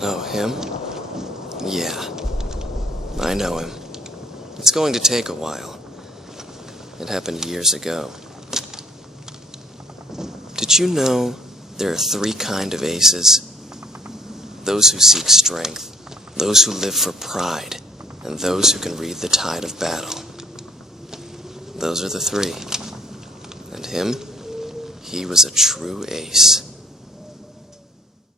Oh, him? Yeah. I know him. It's going to take a while. It happened years ago. Did you know there are 3 kinds of aces? Those who seek strength, those who live for pride, and those who can read the tide of battle. Those are the 3. And him? He was a true ace.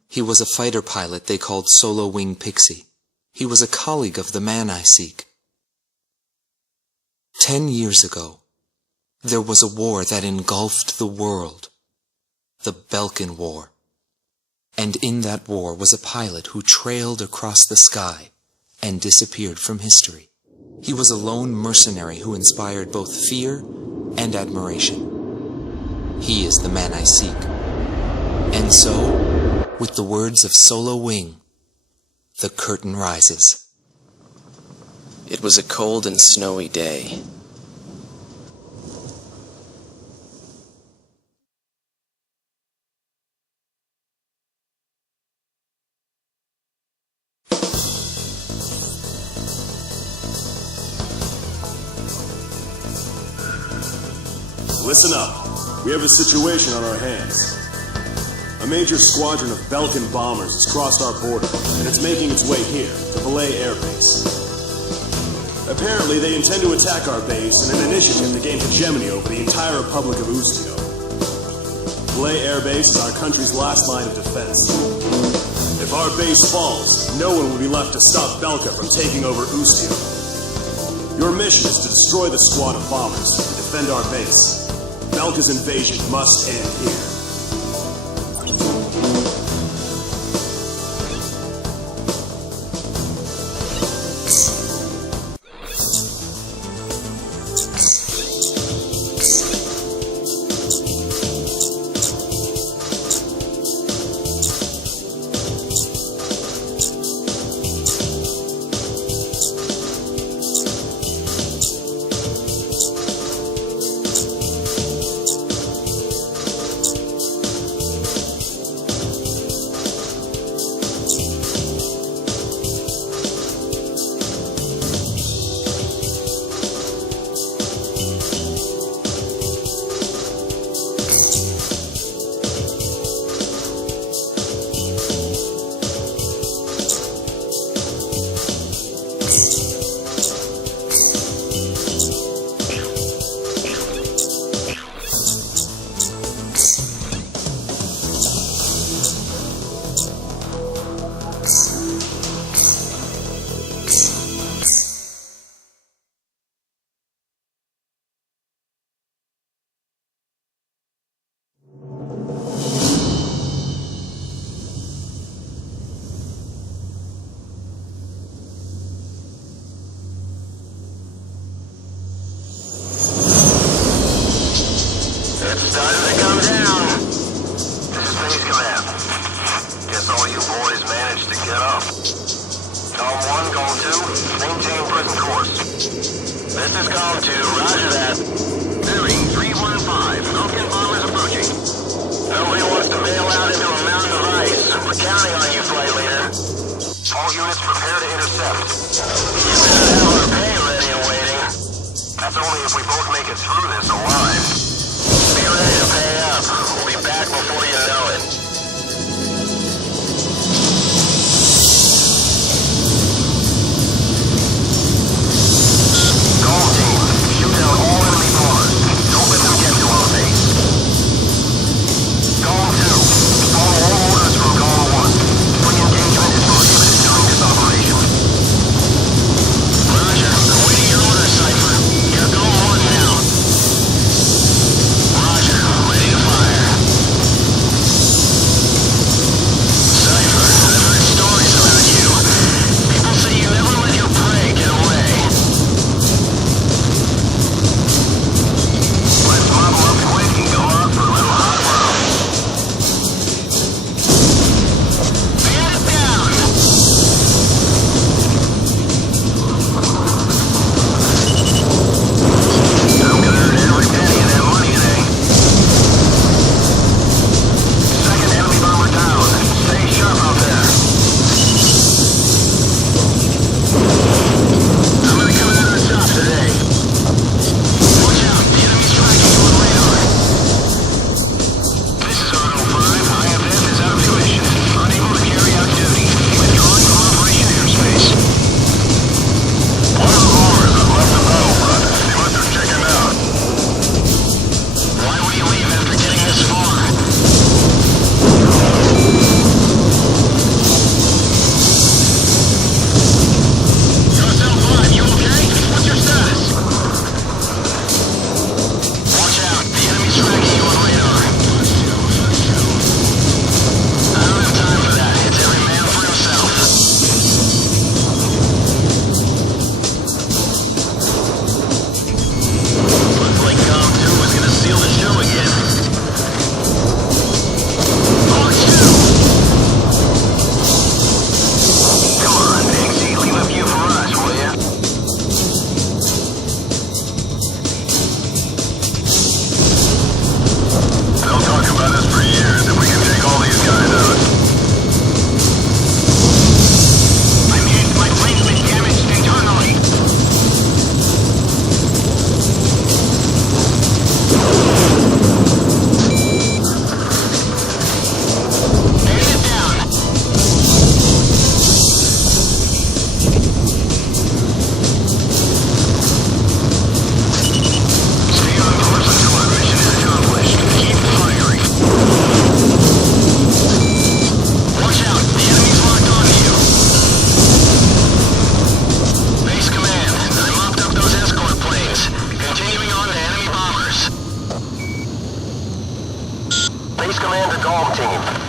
He was a fighter pilot they called Solo Wing Pixie. He was a colleague of the man I seek. 10 years ago, there was a war that engulfed the world. The Belkan War. And in that war was a pilot who trailed across the sky and disappeared from history. He was a lone mercenary who inspired both fear and admiration. He is the man I seek. And so, with the words of Solo Wing, the curtain rises. It was a cold and snowy day. Listen up. We have a situation on our hands. A major squadron of Belkan bombers has crossed our border, and it's making its way here, to Valais Air Base. Apparently, they intend to attack our base in an initiative to gain hegemony over the entire Republic of Ustio. Valais Air Base is our country's last line of defense. If our base falls, no one will be left to stop Belka from taking over Ustio. Your mission is to destroy the squad of bombers and defend our base. Belka's invasion must end here.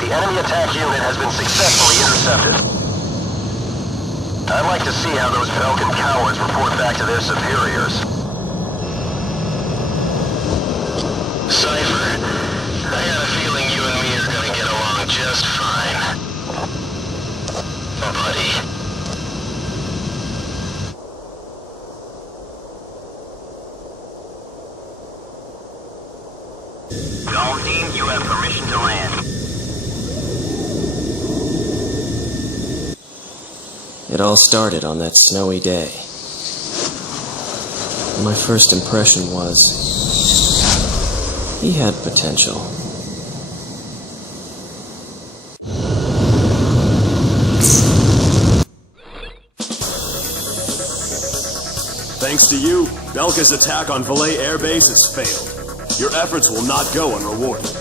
The enemy attack unit has been successfully intercepted. I'd like to see how those Belkin cowards report back to their superiors. Cypher, I got a feeling you and me are gonna get along just fine. Buddy. All teams, you have permission to land. It all started on that snowy day. My first impression was, he had potential. Thanks to you, Belka's attack on Valais Air Base has failed. Your efforts will not go unrewarded.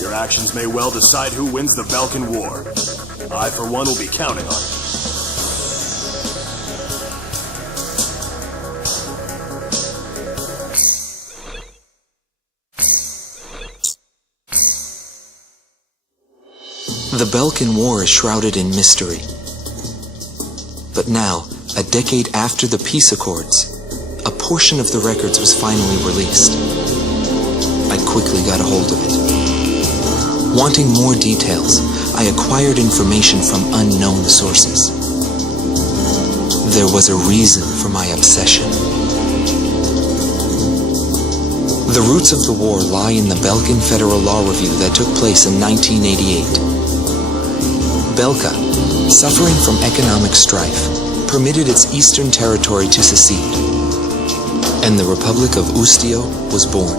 Your actions may well decide who wins the Belkin War. I, for one, will be counting on it. The Belkin War is shrouded in mystery. But now, a decade after the peace accords, a portion of the records was finally released. I quickly got a hold of it. Wanting more details, I acquired information from unknown sources. There was a reason for my obsession. The roots of the war lie in the Belkin Federal Law Review that took place in 1988. Belka, suffering from economic strife, permitted its eastern territory to secede, and the Republic of Ustio was born.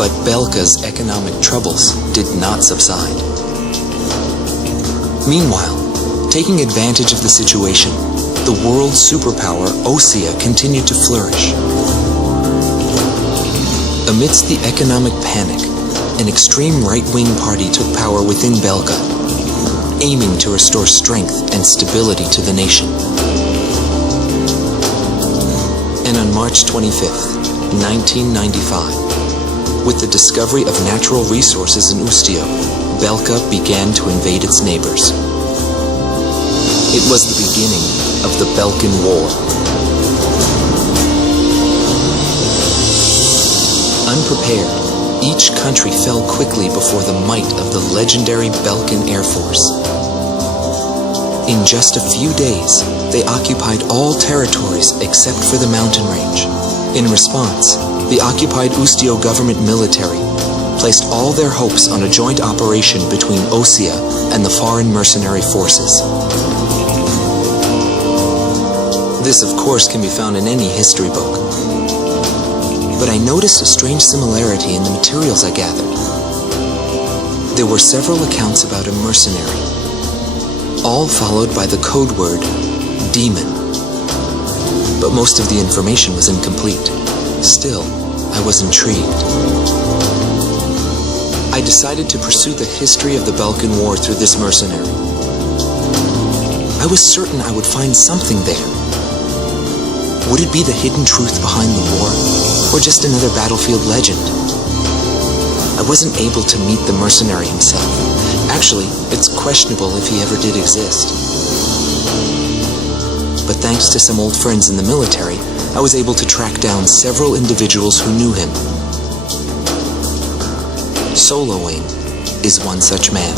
But Belka's economic troubles did not subside. Meanwhile, taking advantage of the situation, the world superpower Osea continued to flourish. Amidst the economic panic, an extreme right-wing party took power within Belka, aiming to restore strength and stability to the nation. And on March 25th, 1995, with the discovery of natural resources in Ustio, Belka began to invade its neighbors. It was the beginning of the Belkin War. Unprepared, each country fell quickly before the might of the legendary Belkin Air Force. In just a few days, they occupied all territories except for the mountain range. In response, the occupied Ustio government military placed all their hopes on a joint operation between Osea and the foreign mercenary forces. This, of course, can be found in any history book. But I noticed a strange similarity in the materials I gathered. There were several accounts about a mercenary, all followed by the code word, demon. But most of the information was incomplete. Still, I was intrigued. I decided to pursue the history of the Belkin War through this mercenary. I was certain I would find something there. Would it be the hidden truth behind the war, or just another battlefield legend? I wasn't able to meet the mercenary himself. Actually, it's questionable if he ever did exist. But thanks to some old friends in the military, I was able to track down several individuals who knew him. Soloing is one such man.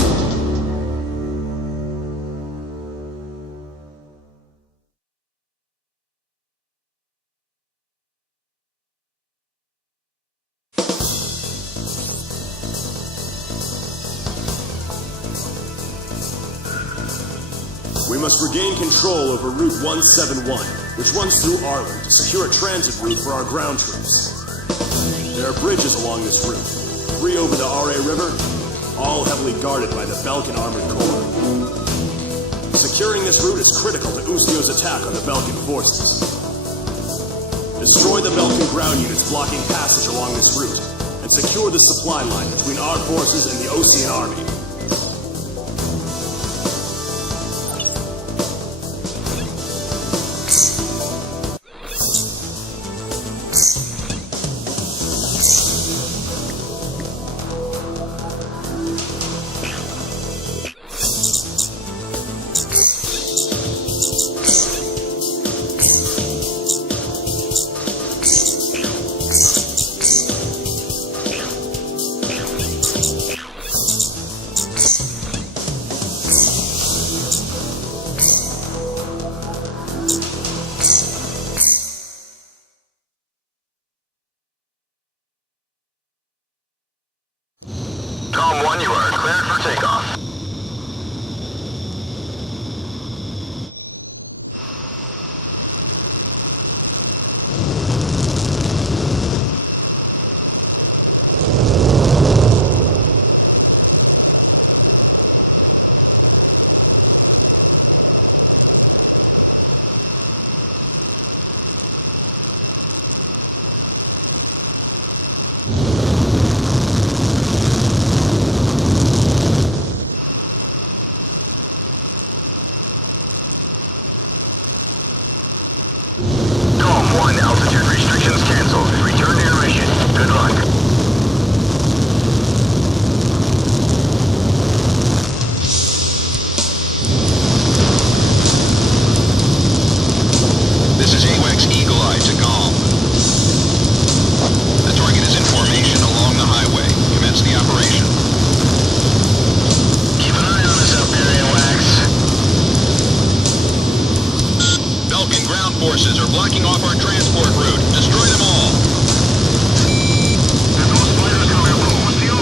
We must regain control over Route 171, which runs through Arlen to secure a transit route for our ground troops. There are bridges along this route, 3 over the Are River, all heavily guarded by the Belkin Armored Corps. Securing this route is critical to Ustio's attack on the Belkin forces. Destroy the Belkin ground units blocking passage along this route, and secure the supply line between our forces and the Osean army. Golem 1, you are cleared for takeoff. Golem 1, altitude restrictions canceled. Return to your mission. Good luck. This is AWACS Eagle Eye to Golem. The target is in formation along the highway. Commence the operation. Keep an eye on us up there, AWACS. Belkin ground forces are blocking off our transport route. Destroy them all. There's no spiders coming up from Ocean.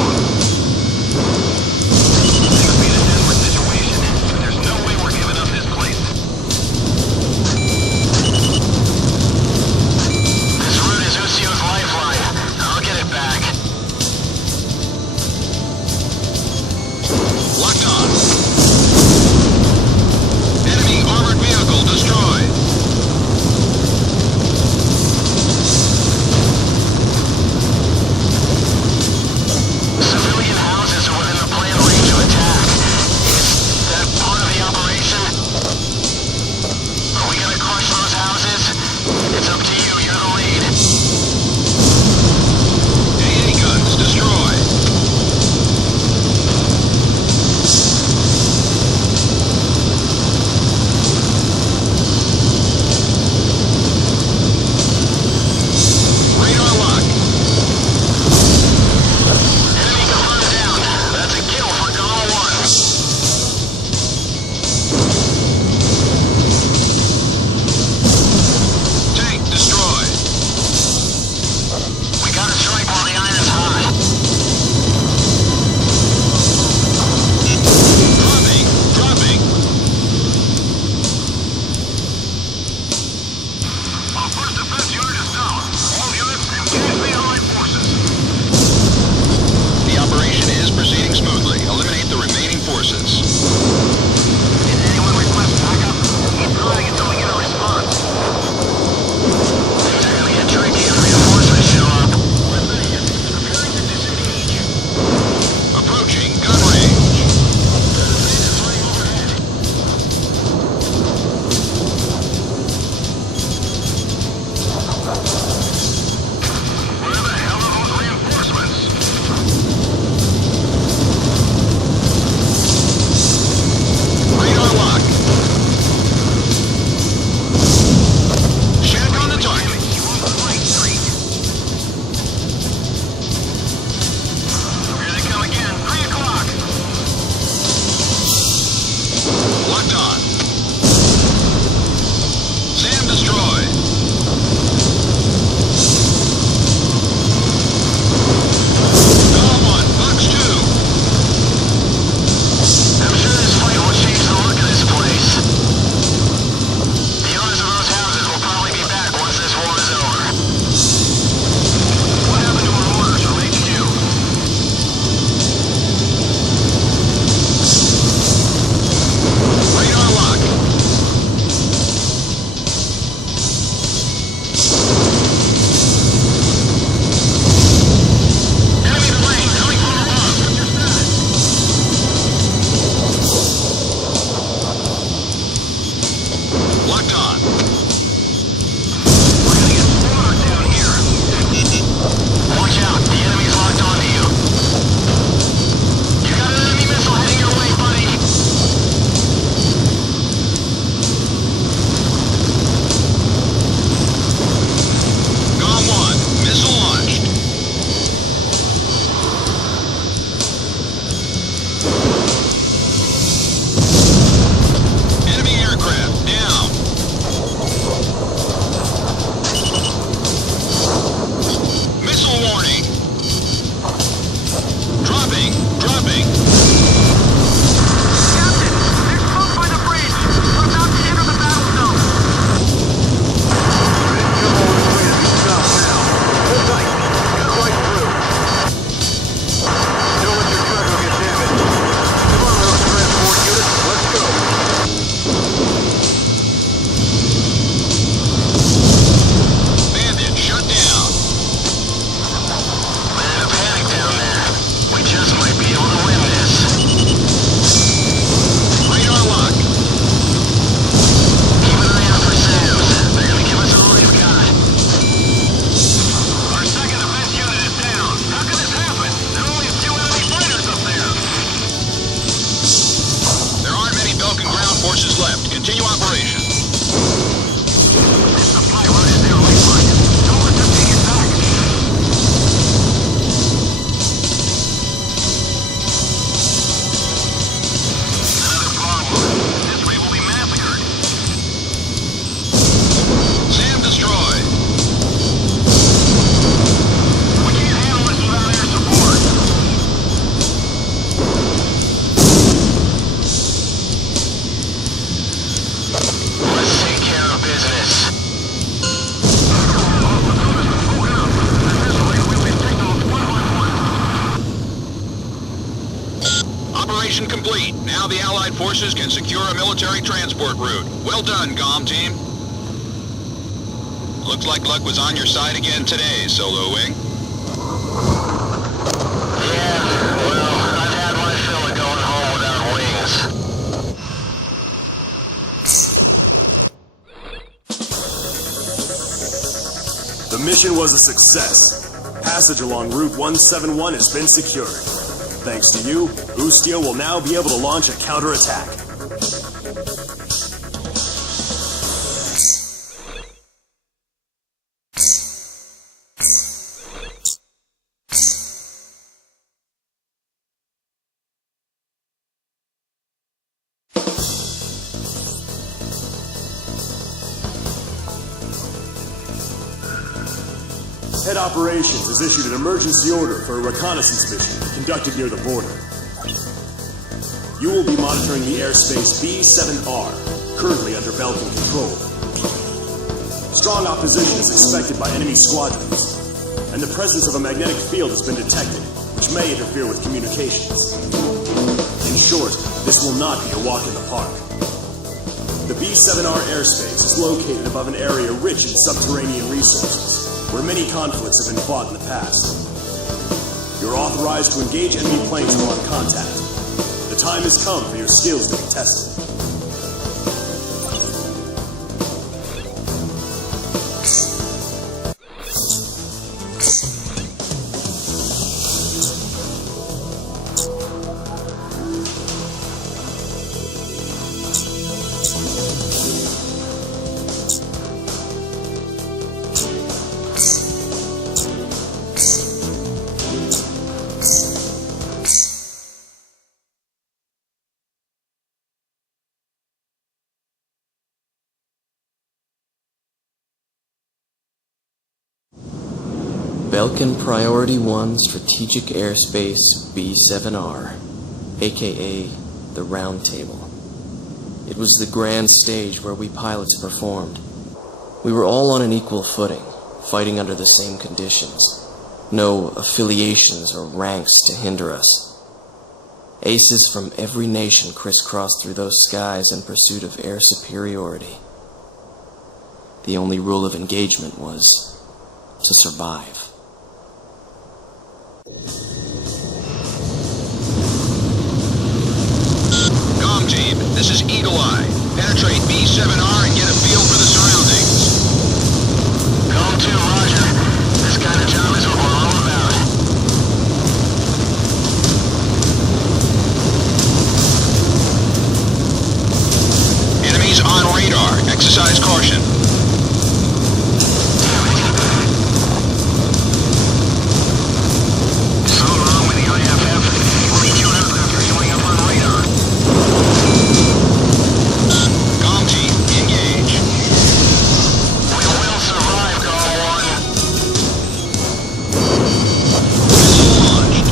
This could be a desperate situation. There's no way we're giving up this place. This route is Usio's lifeline. I'll get it back. Locked on. Enemy armored vehicle destroyed. forces left. Continue operation. The pilot is their lifeline. Don't let them take it back. Another problem. This way will be massacred. SAM destroyed. We can't handle this without air support. Let's take care of business. Operation complete. Now the Allied forces can secure a military transport route. Well done, GOM team. Looks like luck was on your side again today, Solo Wing. Yeah, well, I've had my fill of going home without wings. The mission was a success. Passage along Route 171 has been secured. Thanks to you, Ustio will now be able to launch a counterattack. Head Operations has issued an emergency order for a reconnaissance mission conducted near the border. You will be monitoring the airspace B-7R, currently under Belkin control. Strong opposition is expected by enemy squadrons, and the presence of a magnetic field has been detected, which may interfere with communications. In short, this will not be a walk in the park. The B-7R airspace is located above an area rich in subterranean resources, where many conflicts have been fought in the past. You're authorized to engage enemy planes while on contact. The time has come for your skills to be tested. Belkin Priority 1 Strategic Airspace B-7R, aka the Round Table. It was the grand stage where we pilots performed. We were all on an equal footing, fighting under the same conditions. No affiliations or ranks to hinder us. Aces from every nation crisscrossed through those skies in pursuit of air superiority. The only rule of engagement was to survive. GOM team, this is Eagle Eye. Penetrate B-7R and get a feel for the surroundings. GOM 2, roger. This kind of job is what we're all about. Enemies on radar. Exercise caution. Something wrong with the IFF. We'll be queued up after showing up on radar. GOM team, engage. We will survive, GOM 1. Missile launched.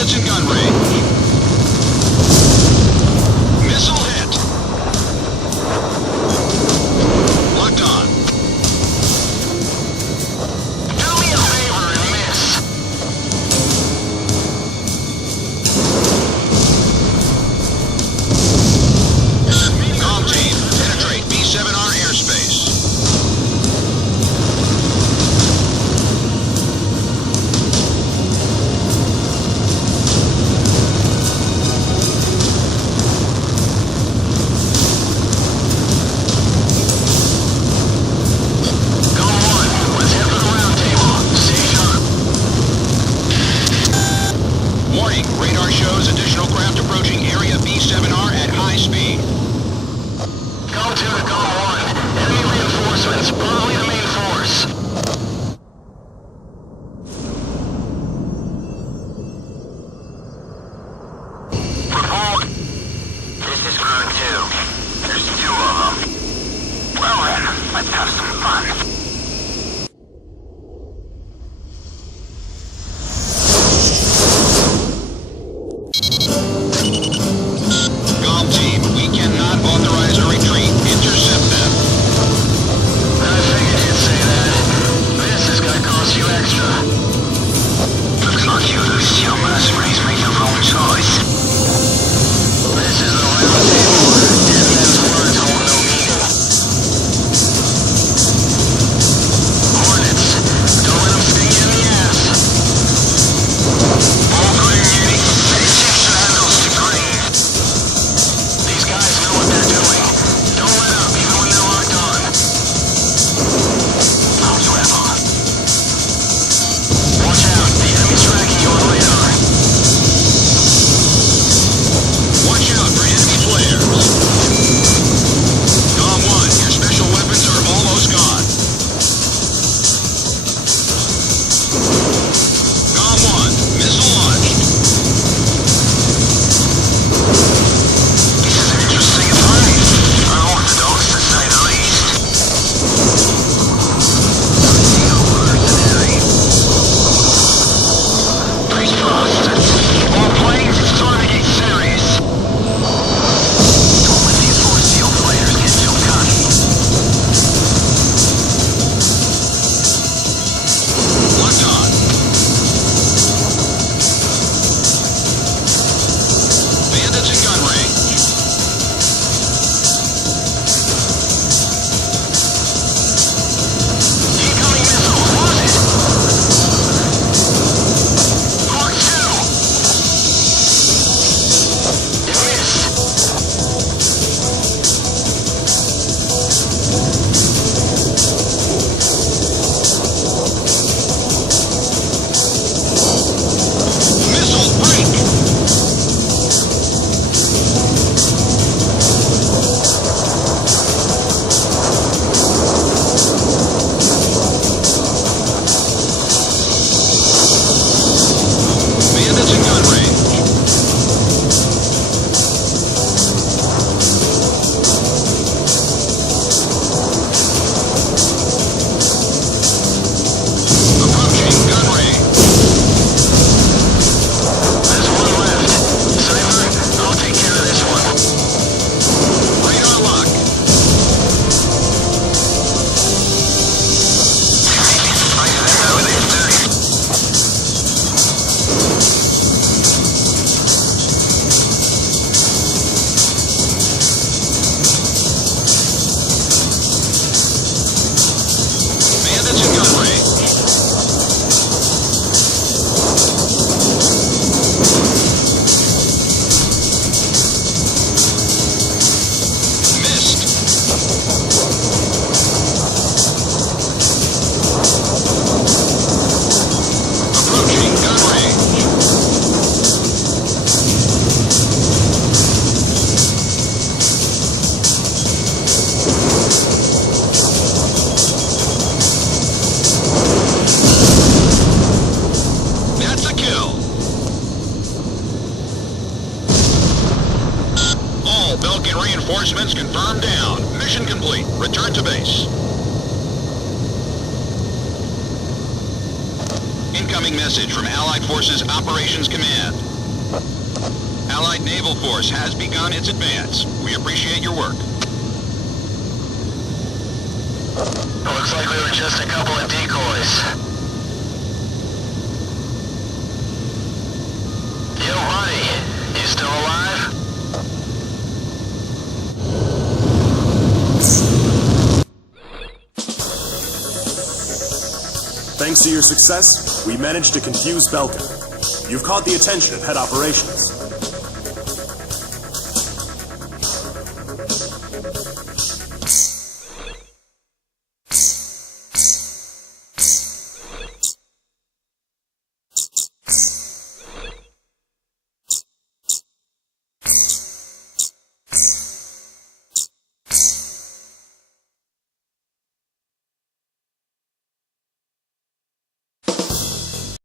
Bandits in gun range. Missile hit. Locked on. Do me a favor and miss. Comm team, penetrate B7R airspace. Warning, radar shows additional craft approaching area B7R at high speed. Go 2 to Go 1. Enemy reinforcements, probably the main force. Report. This is Crew 2. There's 2 of them. Well then, let's have some fun. Comm team, we cannot authorize a retreat. Intercept them. I figured you'd say that. This is gonna cost you extra. Looks like you lose your mercenaries make the wrong choice. This is the round table. Dead men's words hold no meaning. Hornets, don't let them sting you in the ass. All green unit, Egyptian handles to green. These guys know what they're doing. Don't let up, even when they're locked on. However, watch out, the enemy's tracking you on radar. Watch out for enemy flares. Comm 1, your special weapons are almost gone. Comm 1, missile launched. This is an interesting fight. Unorthodox, to say the least. These bastards. All planes, it's time to get serious. Don't let these Force SEAL players get too cocky. Locked on. Bandits in gun range. Incoming missile, close it. Mark 2. It missed. Missile break. Bandits in gun range. Approaching gun range. There's one left. Cypher, I'll take care of this one. Radar lock. I know this dirty. Bandits in gun range. Missed. Approaching gun range. That's a kill. All Belkin reinforcements confirmed down. Mission complete. Return to base. Incoming message from Allied Forces Operations Command. Allied naval force has begun its advance. We appreciate your work. Looks like we were just a couple of decoys. Yo, buddy, you still alive? Thanks to your success, we managed to confuse Belkin. You've caught the attention of head operations.